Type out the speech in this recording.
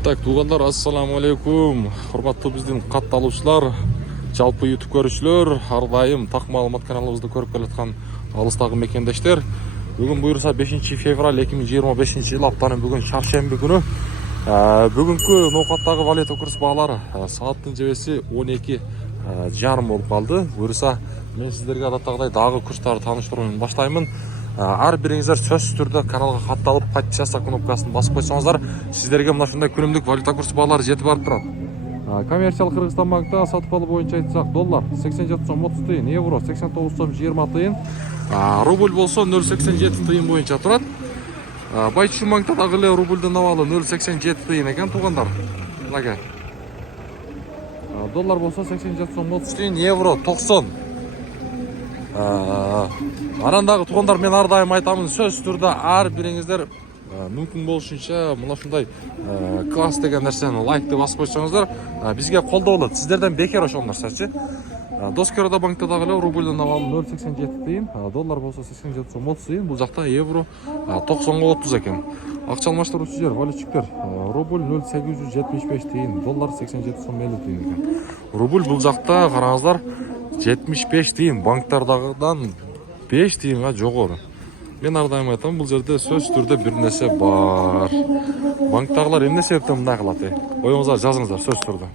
Так, туғандар, ассаламу алейкум. Құрметті біздің катталушылар, жалпы YouTube көрушілер, әрдайым тақ маалымат каналыбызды көріп келатқан алыстағы мекендештер. Бүгін бұйырса 5 февраль 2025 жыл аптаның бүгін шаршембі күні. Бүгінгі ноқаттағы валюта курс бағалары сағаттың жебесі 12 жарым болып қалды. Бұйырса мен сіздерге адаттағыдай дағы курстарды таныштырумен баштаймын. Ар біріңіздер сөзсіз түрде каналға хатталып подписаться кнопкасын басып қойсаңыздар, сіздерге мына шындай күнімдік валюта курсы бағалары жетіп барып тұрады. Коммерциялық Қырғызстан банкта сатып алу бойынша айтсақ, доллар 87 сом 30 тиын, евро 89 сом 20 тиын, рубль болса 0,87 тиын бойынша тұрады. Байтүшін банкта дағылы рубльдің авалы 0,87 тиын екен туғандар. Доллар болса 87 сом 30 тиын, евро 90. Арандағы туғандар, мен ардайым айтамын, сөз түрді ар біріңіздер мүмкін болушынша мына шындай класс деген нәрсені лайкты басып қойсаңыздар, бізге қолдау болады. Сіздерден бекер ошол нәрсечи. Доскерада банктадагы рубльдин авалы 0,87 тиын, доллар болса 87 сом 30 тиын, бұл жақта евро 90-ға 30 екен. Акча алмаштыруучулар, валютчиктер, рубль 0,875 тиын, доллар 87 сом 50 тиын екен. Рубль бұл жақта қараңыздар 75 тиын, банктардағыдан 5 тиынға жоғары. Мен ардайым айтам, бұл жерде сөз түрде бір нәрсе бар. Банктағылар эмне себептен мындай кылат? Ойыңыздар жазыңыздар сөз түрде.